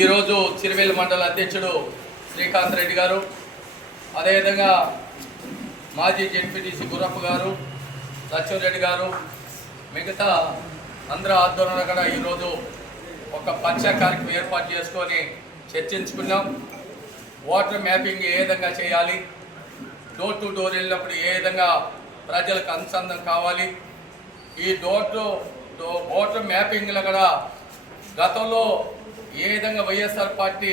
ఈరోజు చిరువేలి మండల అధ్యక్షుడు శ్రీకాంత్ రెడ్డి గారు, అదేవిధంగా మాజీ జెడ్పీటీసీ గురప్ప గారు, లక్ష్మణరెడ్డి గారు, మిగతా అందరూ ఆధ్వర్యంలో కూడా ఈరోజు ఒక పరీక్షా కార్యక్రమం ఏర్పాటు చేసుకొని చర్చించుకున్నాం. వాటర్ మ్యాపింగ్ ఏ విధంగా చేయాలి, డోర్ టు డోర్ వెళ్ళినప్పుడు ఏ విధంగా ప్రజలకు అనుసంధానం కావాలి, ఈ వాటర్ మ్యాపింగ్లో కూడా గతంలో ఏ విధంగా వైఎస్ఆర్ పార్టీ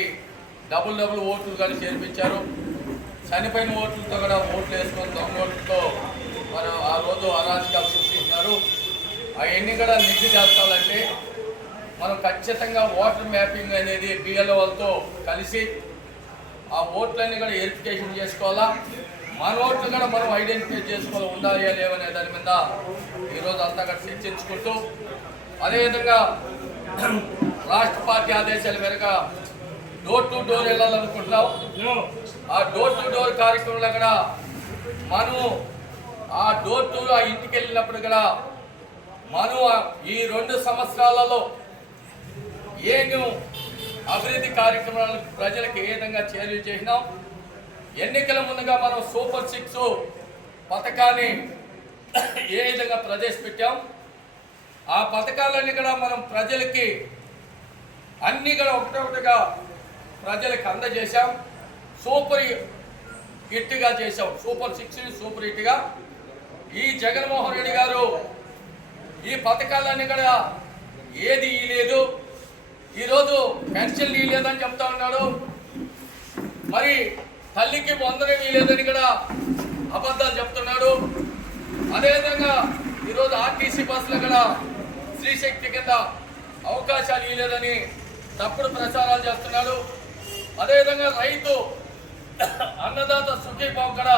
డబుల్ ఓట్లు కానీ చేర్పించారు, చనిపోయిన ఓట్లతో కూడా ఓట్లు వేసుకొని దొంగ ఓట్లతో మనం ఆ రోజు అరాజకాలు సృష్టించారు. అవన్నీ కూడా నిధి చేస్తాలంటే మనం ఖచ్చితంగా వాటర్ మ్యాపింగ్ అనేది బిఎల్ఓ వాళ్ళతో కలిసి ఆ ఓట్లన్నీ కూడా వెరిఫికేషన్ చేసుకోవాలా, మన ఓట్లు కూడా మనం ఐడెంటిఫై చేసుకోవాలి, ఉండాలి లేవనే దాని మీద ఈరోజు అంతా కూడా చర్చించుకుంటూ, అదేవిధంగా రాష్ట్ర పార్టీ ఆదేశాల మేరకు డోర్ టు డోర్ వెళ్ళాలనుకుంటున్నాం. ఆ డోర్ టు డోర్ కార్యక్రమంలో కూడా మనం ఆ డోర్ టు ఆ ఇంటికి వెళ్ళినప్పుడు కూడా మనం ఈ 2 సంవత్సరాలలో ఏం అభివృద్ధి కార్యక్రమాలను ప్రజలకు ఏ విధంగా చేరువ చేసినాం, ఎన్నికల ముందుగా మనం సూపర్ 6 పథకాన్ని ఏ విధంగా ప్రవేశపెట్టాం, ఆ పథకాలన్నీ కూడా మనం ప్రజలకి అన్నీ కూడా ఒకటొకటిగా ప్రజలకు అందజేశాం. సూపర్ హిట్గా చేశాం. సూపర్ 6 సూపర్ హిట్గా ఈ జగన్మోహన్ రెడ్డి గారు ఈ పథకాలన్నీ కూడా ఏది ఇవ్వలేదు. ఈరోజు పెన్షన్ ఇవ్వలేదని చెప్తా ఉన్నాడు, మరి తల్లికి వందనం ఇవ్వలేదని కూడా అబద్ధాలు చెప్తున్నాడు. అదేవిధంగా ఈరోజు ఆర్టీసీ బస్సులు కూడా స్త్రీశక్తి కింద అవకాశాలు ఇవ్వలేదని తప్పుడు ప్రచారాలు చేస్తున్నాడు. అదేవిధంగా రైతు అన్నదాత సుఖీభావం కూడా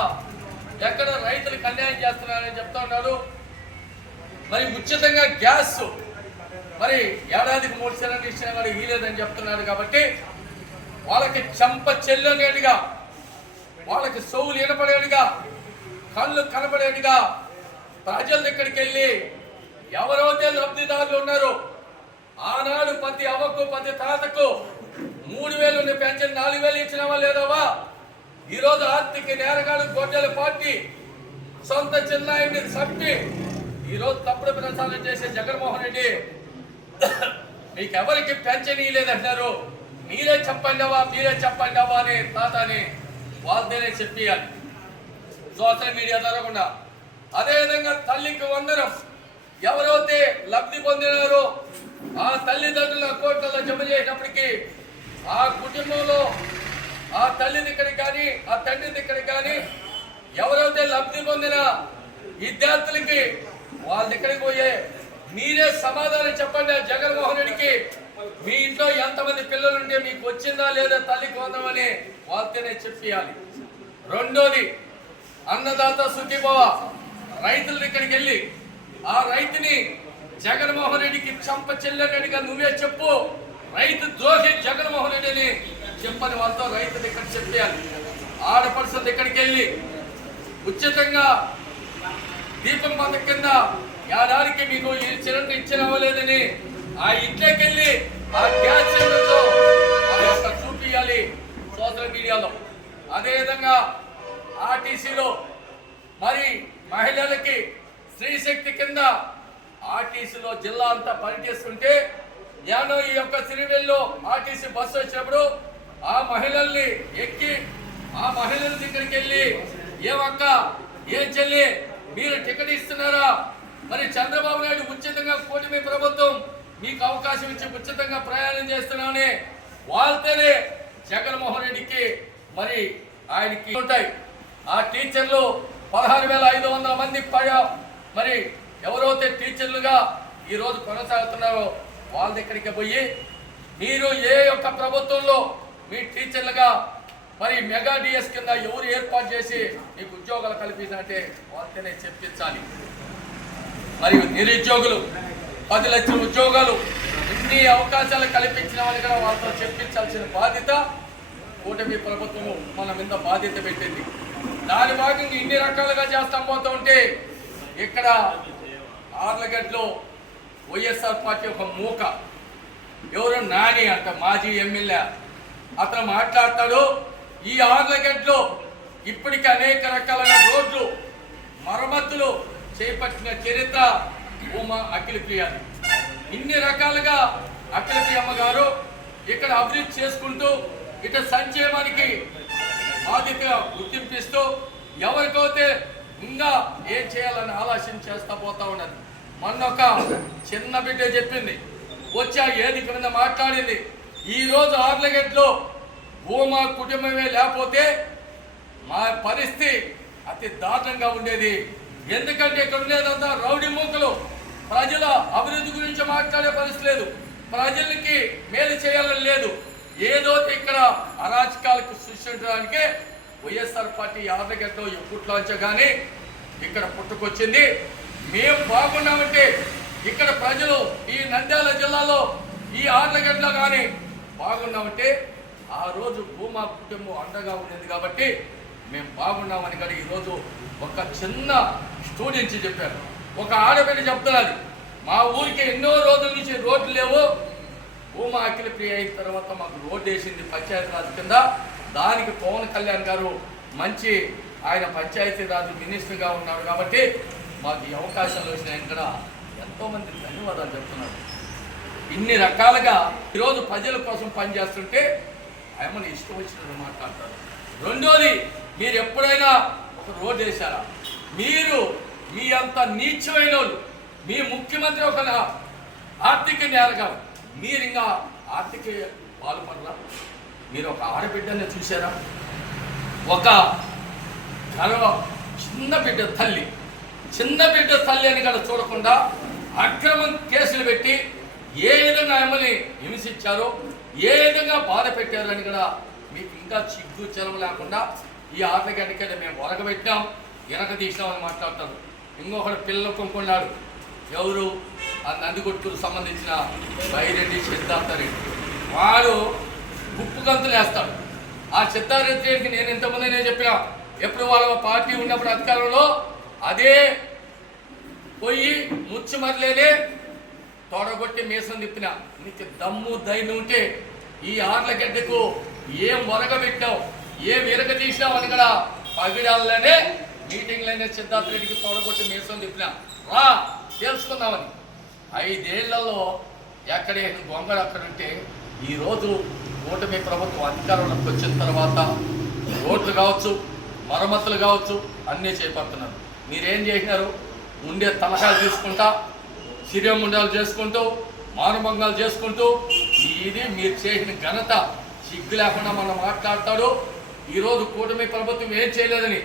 ఎక్కడ రైతులకు అన్యాయం చేస్తున్నారని చెప్తా ఉన్నాడు. మరి ఉచితంగా గ్యాస్ మరి ఏడాదికి 3 సిలిండర్లు ఇచ్చినా కూడా ఇవ్వలేదని చెప్తున్నాడు. కాబట్టి వాళ్ళకి చెంప చెల్లనేట్టుగా, వాళ్ళకి చెవులు వినపడేట్టుగా, కళ్ళు కనపడేట్టుగా ప్రజల దగ్గరికి వెళ్ళి ఎవరైతే లబ్ధిదారులు ఉన్నారో ఆనాడు ప్రతి అవ్వకు ప్రతి తాతకు 3000 ఉన్న పెన్షన్ 4000 ఇచ్చినావా లేదావా? ఈరోజు ఆర్థిక నేరగాడు గొడ్డల పార్టీ సొంత చిన్నాయిని చంపి ఈరోజు తప్పుడు ప్రచారం చేసే జగన్మోహన్ రెడ్డి మీకెవరికి పెన్షన్ ఇవ్వలేదంటారు, మీరే చెప్పండివా అని తాతని వాళ్ళతోనే చెప్పియాలి సోషల్ మీడియా ద్వారా కూడా. అదేవిధంగా తల్లికి వందనం ఎవరైతే లబ్ధి పొందినారో ఆ తల్లిదండ్రుల అకౌంట్లలో జమ చేసినప్పటికీ ఆ కుటుంబంలో ఆ తల్లి దగ్గరికి కానీ ఆ తండ్రి దగ్గరికి కానీ ఎవరైతే లబ్ధి పొందిన విద్యార్థులకి వాళ్ళ దగ్గరికి పోయే మీరే సమాధానం చెప్పండి. జగన్మోహన్ రెడ్డికి మీ ఇంట్లో ఎంతమంది పిల్లలు ఉంటే మీకు వచ్చిందా లేదా తల్లికి వందమని వాళ్ళతోనే చెప్పియాలి. రెండోది అన్నదాత సుఖీభవ, రైతుల దగ్గరికి వెళ్ళి ఆ రైతుని జగన్మోహన్ రెడ్డికి చంప చెల్లెనట్టుగా నువ్వే చెప్పు, రైతు ద్రోహి జగన్మోహన్ రెడ్డి అని చెప్పని వాళ్ళతో రైతు దగ్గర చెప్పాలి. ఆడపడుచుల దగ్గరికి వెళ్ళి ఉచితంగా దీపం పథకం కింద ఏడాదికి మీకు ఈ సిలిండర్ ఇచ్చినవ్వలేదని ఆ ఇంట్లోకి వెళ్ళి ఆ గ్యాస్ సిలిండర్తో చూపియాలి సోషల్ మీడియాలో. అదేవిధంగా ఆర్టీసీలో మరి మహిళలకి స్త్రీశక్తి కింద ఆర్టీసీలో జిల్లా అంతా పనిచేస్తుంటే యానో ఈ యొక్క సిరివెల్లో ఆర్టీసీ బస్సు వచ్చినప్పుడు ఆ మహిళల్ని ఎక్కి ఆ మహిళల దగ్గరికి వెళ్ళి ఏమక్క ఏం చెల్లి మీరు టికెట్ ఇస్తున్నారా, మరి చంద్రబాబు నాయుడు ఉచితంగా కూటమి ప్రభుత్వం మీకు అవకాశం ఇచ్చి ఉచితంగా ప్రయాణం చేస్తున్నామని వాళ్ళతోనే జగన్మోహన్ రెడ్డికి మరి ఆయనకి ఉంటాయి. ఆ టీచర్లు 16,500 మంది మరి ఎవరైతే టీచర్లుగా ఈరోజు కొనసాగుతున్నారో వాళ్ళ దగ్గరికి పోయి మీరు ఏ యొక్క ప్రభుత్వంలో మీ టీచర్లుగా మరి మెగా డిఎస్ కింద ఎవరు ఏర్పాటు చేసి మీకు ఉద్యోగాలు కల్పించాలంటే వాళ్ళతోనే చెప్పించాలి. మరియు నిరుద్యోగులు 10 లక్షల ఉద్యోగాలు ఇన్ని అవకాశాలు కల్పించిన వాళ్ళు కూడా వాళ్ళతో చెప్పించాల్సిన బాధ్యత కూటమి ప్రభుత్వము మన మీద బాధ్యత పెట్టింది. దాని భాగంగా ఇన్ని రకాలుగా చేస్తాం పోతూ ఉంటే ఇక్కడ ఆర్లగడ్డలో వైఎస్ఆర్ పార్టీ ఒక మూక ఎవరు నాని అంట మాజీ ఎమ్మెల్యే అతను మాట్లాడతాడు. ఈ ఆర్లగడ్డలో ఇప్పటికీ అనేక రకాలైన రోడ్లు మరమ్మతులు చేపట్టిన చరిత్ర భూమా అఖిలప్రియది. ఇన్ని రకాలుగా అఖిలప్రియమ్మ గారు ఇక్కడ అభివృద్ధి చేసుకుంటూ ఇటు సంక్షేమానికి బాధ్యతగా గుర్తింపిస్తూ ఎవరికైతే ఇంకా ఏం చేయాలని ఆలోచన చేస్తా పోతా ఉన్నది. మొన్న ఒక చిన్న బిడ్డ చెప్పింది, వచ్చి ఆ ఏదిక మీద మాట్లాడింది, ఈరోజు ఆర్లగడ్డలో భూమా కుటుంబమే లేకపోతే మా పరిస్థితి అతి దారుణంగా ఉండేది. ఎందుకంటే ఇక్కడ ఉండేదంతా రౌడీ మూకలు, ప్రజల అభివృద్ధి గురించి మాట్లాడే పరిస్థితి లేదు, ప్రజలకి మేలు చేయాలని లేదు, ఏదో ఇక్కడ అరాచకాలకు సృష్టించడానికే వైఎస్ఆర్ పార్టీ ఆర్లగడ్డలో ఎప్పట్లోంచో కానీ ఇక్కడ పుట్టుకొచ్చింది. మేము బాగున్నామంటే ఇక్కడ ప్రజలు ఈ నంద్యాల జిల్లాలో ఈ ఆర్లగడ్డలో కానీ బాగున్నామంటే ఆ రోజు భూమా కుటుంబం అండగా ఉండేది కాబట్టి మేము బాగున్నామని. కానీ ఈరోజు ఒక చిన్న స్టూడెంట్స్ చెప్పారు, ఒక ఆడబిడ్డ చెప్తున్నది, మా ఊరికి ఎన్నో రోజుల నుంచి రోడ్లు లేవు, భూమా అఖిలప్రియ అయిన తర్వాత మాకు రోడ్డు వేసింది పంచాయతీరాజ్ కింద. దానికి పవన్ కళ్యాణ్ గారు మంచి ఆయన పంచాయతీరాజ్ మినిస్టర్గా ఉన్నాడు కాబట్టి మాకు ఈ అవకాశాలు వచ్చినాయి. ఇక్కడ ఎంతోమంది ధన్యవాదాలు చెప్తున్నారు. ఇన్ని రకాలుగా ఈరోజు ప్రజల కోసం పనిచేస్తుంటే ఆయమని ఇష్టం వచ్చినట్టు మాట్లాడతారు. రెండోది, మీరు ఎప్పుడైనా ఒక రోడ్డు వేశారా? మీరు మీ అంత నీచమైన వాళ్ళు, మీ ముఖ్యమంత్రి ఒక ఆర్థిక నేరగా, మీరు ఇంకా ఆర్థిక పాల్పడరా? మీరు ఒక ఆడబిడ్డని చూసారా? ఒక చిన్న బిడ్డ తల్లి అని కూడా చూడకుండా అక్రమం కేసులు పెట్టి ఏ విధంగా ఆమెని హింసించారో, ఏ విధంగా బాధ పెట్టారో అని కూడా మీకు ఇంకా చిగ్గు చెలవ లేకుండా ఈ ఆర్లగడ్డకి మేము ఒరగబెట్టాం, వెనక తీసినామని మాట్లాడతారు. ఇంకొకటి పిల్లలు కొనుక్కున్నాడు, ఎవరు ఆ నందికొట్టుకు సంబంధించిన బైరెడ్డి సిద్ధార్థరెడ్డి, వాడు గుప్పు గంతులు వేస్తాడు. ఆ సిద్ధార్థరెడ్డికి నేను ఇంతకుముందే చెప్పిన, ఎప్పుడు వాళ్ళ పార్టీ ఉన్నప్పుడు అధికారంలో అదే పోయి ముచ్చుమర్లేనే తొడగొట్టి మీసం తిప్పిన. నీకు దమ్ము ధైర్యం ఉంటే ఈ ఆర్లగడ్డకు ఏం వరగబెట్టావు, ఏం విరగ తీసినావు అని కూడా పగిడాలనే మీటింగ్లైనా సిద్ధార్థ రెడ్డికి తొడగొట్టి మీసం తిప్పిన రా తెలుసుకుందామని. 5 ఏళ్లలో ఎక్కడే గొంగడు అక్కడుంటే ఈరోజు కూటమి ప్రభుత్వం అధికారంలోకి వచ్చిన తర్వాత రోడ్లు కావచ్చు, మరమ్మతులు కావచ్చు అన్నీ చేపడుతున్నారు. మీరేం చేసినారు? ఉండే తలకాలు తీసుకుంటా, శిర్యముండాలు చేసుకుంటూ, మానభంగాలు చేసుకుంటూ, ఇది మీరు చేసిన ఘనత. సిగ్గు లేకుండా మనం మాట్లాడతాడు. ఈరోజు కూటమి ప్రభుత్వం ఏం చేయలేదని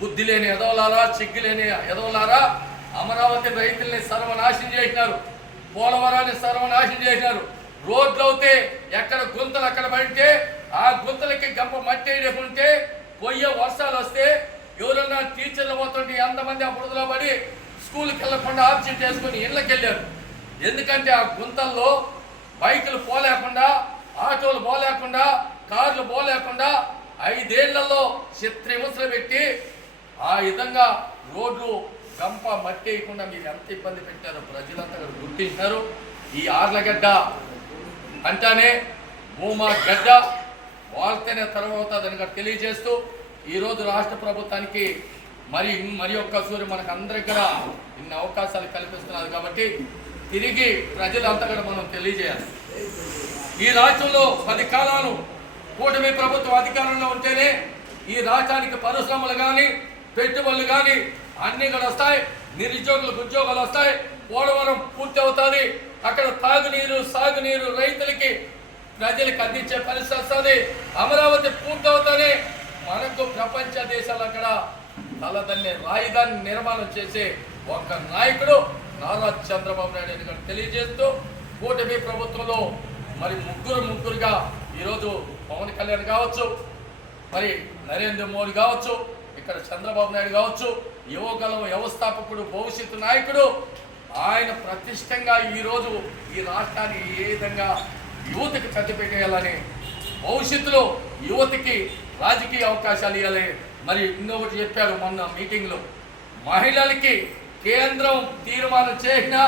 బుద్ధి లేని ఎదవలారా, సిగ్గు లేని ఎదవలారా అమరావతి రైతుల్ని సర్వనాశనం చేసినారు, పోలవరాన్ని సర్వనాశనం చేసినారు. రోడ్లు అవుతే ఎక్కడ గుంతలు అక్కడ పడితే ఆ గుంతలకి గంప మట్టి వేయకుంటే పోయే వర్షాలు వస్తే ఎవరన్నా టీచర్లు పోతుంటే ఎంతమంది ఆ బురదలో పడి స్కూల్కి వెళ్ళకుండా ఆబ్సెంట్ చేసుకుని ఇళ్ళకి వెళ్ళారు. ఎందుకంటే ఆ గుంతల్లో బైకులు పోలేకుండా, ఆటోలు పోలేకుండా, కార్లు పోలేకుండా 5 ఏళ్లలో చిత్రహింసలు పెట్టి ఆ విధంగా రోడ్లు గంప మట్టి వేయకుండా మీరు ఎంత ఇబ్బంది పెట్టారో ప్రజలంతా గుర్తించారు. ఈ ఆర్లగడ్డ అంటానే భూమా గడ్డ వాళ్ళతోనే తరవవుతుందని కూడా తెలియజేస్తూ ఈరోజు రాష్ట్ర ప్రభుత్వానికి మరి ఒక్కసారి మనకు అందరికీ కూడా ఇన్ని అవకాశాలు కల్పిస్తున్నారు కాబట్టి తిరిగి ప్రజలంతా కూడా మనం తెలియజేయాలి. ఈ రాష్ట్రంలో 10 కాలాలు కూటమి ప్రభుత్వం అధికారంలో ఉంటేనే ఈ రాష్ట్రానికి పరిశ్రమలు కానీ, పెట్టుబడులు కానీ అన్నీ కూడా వస్తాయి, నిరుద్యోగులకు ఉద్యోగాలు వస్తాయి, పోలవరం పూర్తి అవుతుంది, అక్కడ తాగునీరు, సాగునీరు రైతులకి ప్రజలకు అందించే పరిస్థితి వస్తుంది, అమరావతి పూర్తి అవుతానే మనకు ప్రపంచ దేశాలు అక్కడ తలదన్నే రాజధాని నిర్మాణం చేసే ఒక నాయకుడు నారా చంద్రబాబు నాయుడు గారు తెలియజేస్తూ కూటమి ప్రభుత్వంలో మరి ముగ్గురుగా ఈరోజు పవన్ కళ్యాణ్ కావచ్చు, మరి నరేంద్ర మోడీ కావచ్చు, ఇక్కడ చంద్రబాబు నాయుడు కావచ్చు, యువకుల వ్యవస్థాపకుడు, భవిష్యత్తు నాయకుడు, ఆయన ప్రతిష్టంగా ఈరోజు ఈ రాష్ట్రాన్ని ఏ విధంగా యువతకి ప్రతిపెట్టేయాలని, భవిష్యత్తులో యువతకి రాజకీయ అవకాశాలు ఇవ్వాలి. మరి ఇంకొకటి చెప్పారు మొన్న మీటింగ్లో, మహిళలకి కేంద్రం తీర్మానం చేసినా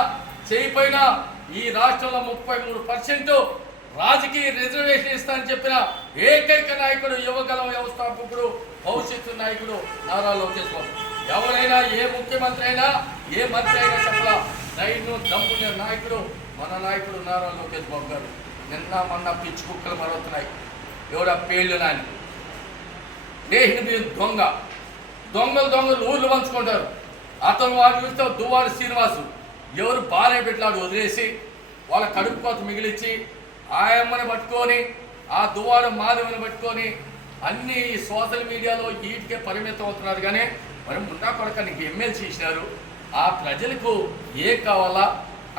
చేయపోయినా ఈ రాష్ట్రంలో 33% రాజకీయ రిజర్వేషన్ ఇస్తానని చెప్పిన ఏకైక నాయకుడు, యువగలం వ్యవస్థాపకుడు, భవిష్యత్తు నాయకుడు నారా లోకేష్ బాబు. ఎవరైనా ఏ ముఖ్యమంత్రి అయినా ఏ మంత్రి అయినా చెప్పలా ధైర్యం దమ్మున్న నాయకుడు మన నాయకుడు నారా లోకేష్ బాబు గారు. నిన్న మొన్న పిచ్చి కుక్కలు మరవుతున్నాయి. ఎవడ పేర్లు నాని దొంగలు ఊర్లు పంచుకుంటారు. అతను వాడు చూస్తే దువ్వాడు శ్రీనివాసు ఎవరు భార్య పెట్టాడు వదిలేసి వాళ్ళ కడుపు కోత మిగిలిచ్చి ఆయమ్మని పట్టుకొని ఆ దువ్వాడు మాధవిని పట్టుకొని అన్ని సోషల్ మీడియాలో వీటికే పరిమితం అవుతున్నారు. కానీ మరి ముందా కొడక నీకు ఎమ్మెల్సీ ఇచ్చినారు. ఆ ప్రజలకు ఏ కావాలా,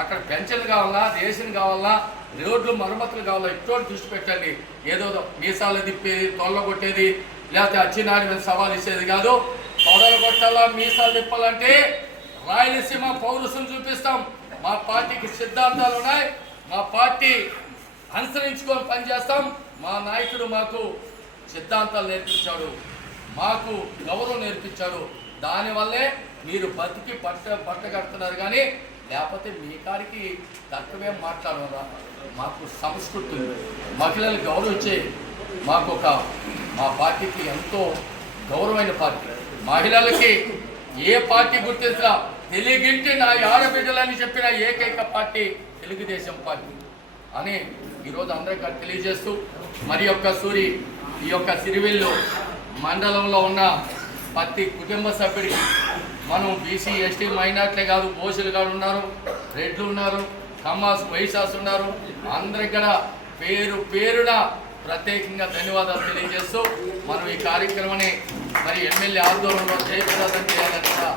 అక్కడ పెన్షన్లు కావాలా, రేషన్ కావాలా, రోడ్లు మరమ్మతులు కావాలా, ఇటువంటి దృష్టి పెట్టండి. ఏదో మీసాలు తిప్పేది, తొల్ల కొట్టేది, లేకపోతే అచ్చినాడి మీద సవాల్ ఇచ్చేది కాదు. తొడలు కొట్టాలా, మీసాలు తిప్పాలంటే రాయలసీమ పౌరుషం చూపిస్తాం. మా పార్టీకి సిద్ధాంతాలు ఉన్నాయి. మా పార్టీ అనుసరించుకొని పనిచేస్తాం. మా నాయకుడు మాకు సిద్ధాంతాలు నేర్పించాడు, మాకు గౌరవం నేర్పించాడు. దానివల్లే మీరు బతికి బట్ట కడుతున్నారు. కానీ లేకపోతే మీ కాడికి తక్కువే మాట్లాడరా. మాకు సంస్కృతి, మహిళలు గౌరవించే మా పార్టీకి ఎంతో గౌరవమైన పార్టీ. మహిళలకి ఏ పార్టీ గుర్తించినా తెలుగింటి నా ఆడబిడ్డలని చెప్పిన ఏకైక పార్టీ తెలుగుదేశం పార్టీ అని ఈరోజు అందరికీ తెలియజేస్తూ, మరి ఈ యొక్క సిరివెల్లు మండలంలో ఉన్న ప్రతి కుటుంబ సభ్యుడికి మనం బీసీ, ఎస్టీ, మైనార్టీలే కాదు, ఓసీలు కాదు ఉన్నారు, రెడ్లు ఉన్నారు, కమ్మాస్, వైశాస్ ఉన్నారు. అందరికి కూడా పేరున ప్రత్యేకంగా ధన్యవాదాలు తెలియజేస్తూ మనం ఈ కార్యక్రమాన్ని మరి ఎమ్మెల్యే ఆధ్వర్యంలో జయప్రదం చేయాలని కూడా